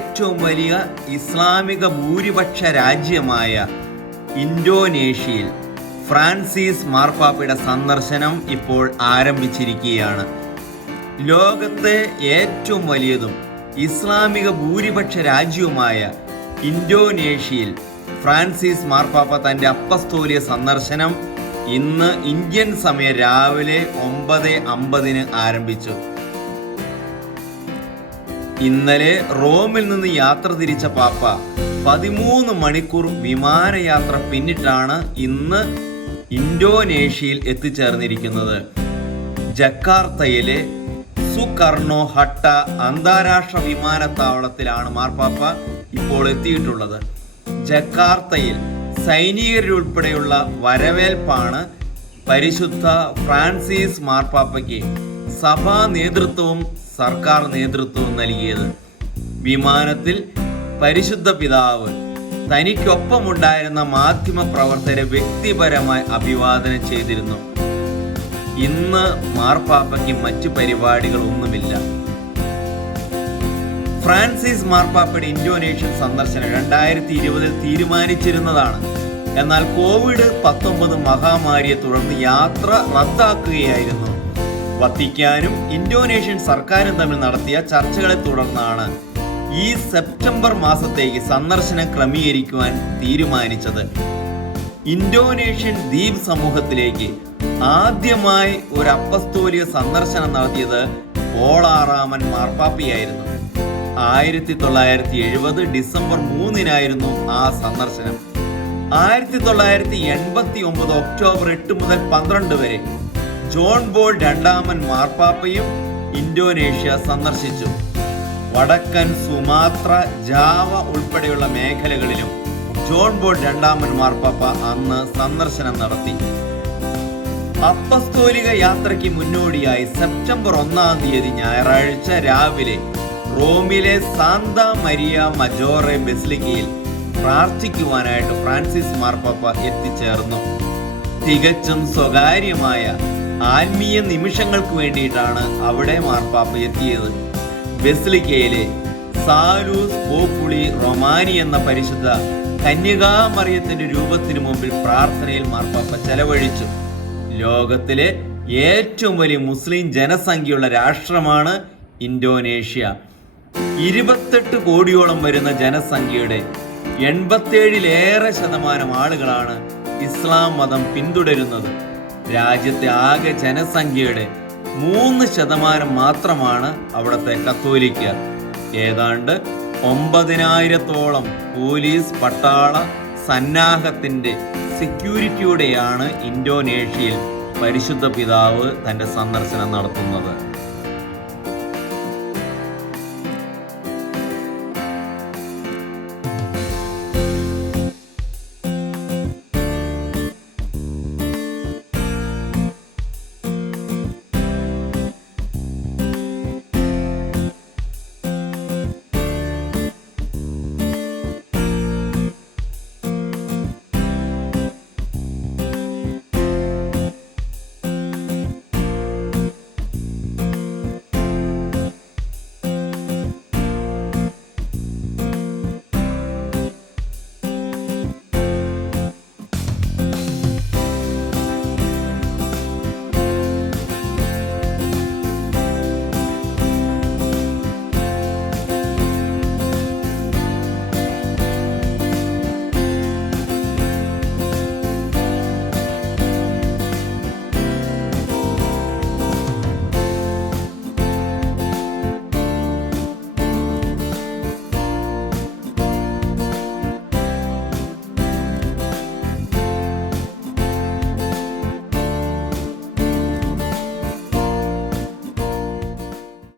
ഏറ്റവും വലിയ ഇസ്ലാമിക ഭൂരിപക്ഷ രാജ്യമായ ഇന്തോനേഷ്യയിൽ ഫ്രാൻസിസ് മാർപ്പാപ്പയുടെ സന്ദർശനം ഇപ്പോൾ ആരംഭിച്ചിരിക്കുകയാണ്. ലോകത്തെ ഏറ്റവും വലിയതും ഇസ്ലാമിക ഭൂരിപക്ഷ രാജ്യവുമായ ഇന്തോനേഷ്യയിൽ ഫ്രാൻസിസ് മാർപ്പാപ്പ തൻ്റെ അപ്പസ്തോലിക സന്ദർശനം ഇന്ന് ഇന്ത്യൻ സമയം രാവിലെ 9:50 ആരംഭിച്ചു. ഇന്നലെ റോമിൽ നിന്ന് യാത്ര തിരിച്ച പാപ്പ 13 മണിക്കൂർ വിമാനയാത്ര പിന്നിട്ടാണ് ഇന്ന് ഇന്തോനേഷ്യയിൽ എത്തിച്ചേർന്നിരിക്കുന്നത്. ജക്കാർത്തയിലെ സുകർണോ ഹട്ട അന്താരാഷ്ട്ര വിമാനത്താവളത്തിലാണ് മാർപ്പാപ്പ ഇപ്പോൾ എത്തിയിട്ടുള്ളത്. ജക്കാർത്തയിൽ സൈനികരുൾപ്പെടെയുള്ള വരവേൽപ്പാണ് പരിശുദ്ധ ഫ്രാൻസിസ് മാർപ്പാപ്പയ്ക്ക് സഭാ നേതൃത്വവും സർക്കാർ നേതൃത്വവും നൽകിയത്. വിമാനത്തിൽ പരിശുദ്ധ പിതാവ് തനിക്കൊപ്പമുണ്ടായിരുന്ന മാധ്യമ പ്രവർത്തകരെ വ്യക്തിപരമായി അഭിവാദനം ചെയ്തിരുന്നു. ഇന്ന് മാർപ്പാപ്പയ്ക്ക് മറ്റു പരിപാടികളൊന്നുമില്ല. ഫ്രാൻസിസ് മാർപ്പാപ്പയുടെ ഇന്തോനേഷ്യൻ സന്ദർശനം 2020 തീരുമാനിച്ചിരുന്നതാണ്. എന്നാൽ COVID-19 മഹാമാരിയെ തുടർന്ന് യാത്ര റദ്ദാക്കുകയായിരുന്നു. വത്തിക്കാനും ഇന്തോനേഷ്യൻ സർക്കാരും തമ്മിൽ നടത്തിയ ചർച്ചകളെ തുടർന്നാണ് ഈ സെപ്റ്റംബർ മാസത്തേക്ക് സന്ദർശനം ക്രമീകരിക്കുവാൻ തീരുമാനിച്ചത്. ഇന്തോനേഷ്യൻ ദ്വീപ് സമൂഹത്തിലേക്ക് ആദ്യമായി ഒരു അപ്പസ്തോലിക സന്ദർശനം നടത്തിയത് പോൾ 6 മാർപ്പാപ്പയായിരുന്നു. 1970 ഡിസംബർ 3 ആ സന്ദർശനം. 1989 ഒക്ടോബർ 8 മുതൽ 12 വരെ ജോൺ പോൾ 2 മാർപ്പാപ്പയും ഇന്തോനേഷ്യ സന്ദർശിച്ചു. വടക്കൻ സുമാത്ര, ജാവ ഉൾപ്പെടെയുള്ള മേഖലകളിലും ജോൺ പോൾ 2 മാർപ്പാപ്പ അന്ന് സന്ദർശനം നടത്തി. അപ്പസ്തോലിക യാത്രയ്ക്ക് മുന്നോടിയായി സെപ്റ്റംബർ 1 ഞായറാഴ്ച രാവിലെ റോമിലെ സാന്താ മരിയ മജോറെ ബസിലിക്കയിൽ പ്രാർത്ഥിക്കുവാനായിട്ട് ഫ്രാൻസിസ് മാർപ്പാപ്പ എത്തിച്ചേർന്നു. തികച്ചും സ്വകാര്യമായ ആത്മീയ നിമിഷങ്ങൾക്ക് വേണ്ടിയിട്ടാണ് അവിടെ മാർപ്പാപ്പ എത്തിയത്. ബസിലിക്കയിലെ സാലൂസ് പോപ്പുളി റൊമാനി എന്ന പരിശുദ്ധ കന്യകാമറിയത്തിന്റെ രൂപത്തിന് മുമ്പിൽ പ്രാർത്ഥനയിൽ മാർപ്പാപ്പ ചെലവഴിച്ചു. ലോകത്തിലെ ഏറ്റവും വലിയ മുസ്ലിം ജനസംഖ്യയുള്ള രാഷ്ട്രമാണ് ഇന്തോനേഷ്യ. 28 കോടിയോളം വരുന്ന ജനസംഖ്യയുടെ 87% ആളുകളാണ് ഇസ്ലാം മതം പിന്തുടരുന്നത്. രാജ്യത്തെ ആകെ ജനസംഖ്യയുടെ 3% മാത്രമാണ് അവിടുത്തെ കത്തോലിക്കർ. ഏതാണ്ട് 9000-ഓളം പോലീസ് പട്ടാള സന്നാഹത്തിന്റെ സെക്യൂരിറ്റിയോടെയാണ് ഇന്തോനേഷ്യയിൽ പരിശുദ്ധ പിതാവ് തന്റെ സന്ദർശനം നടത്തുന്നത്.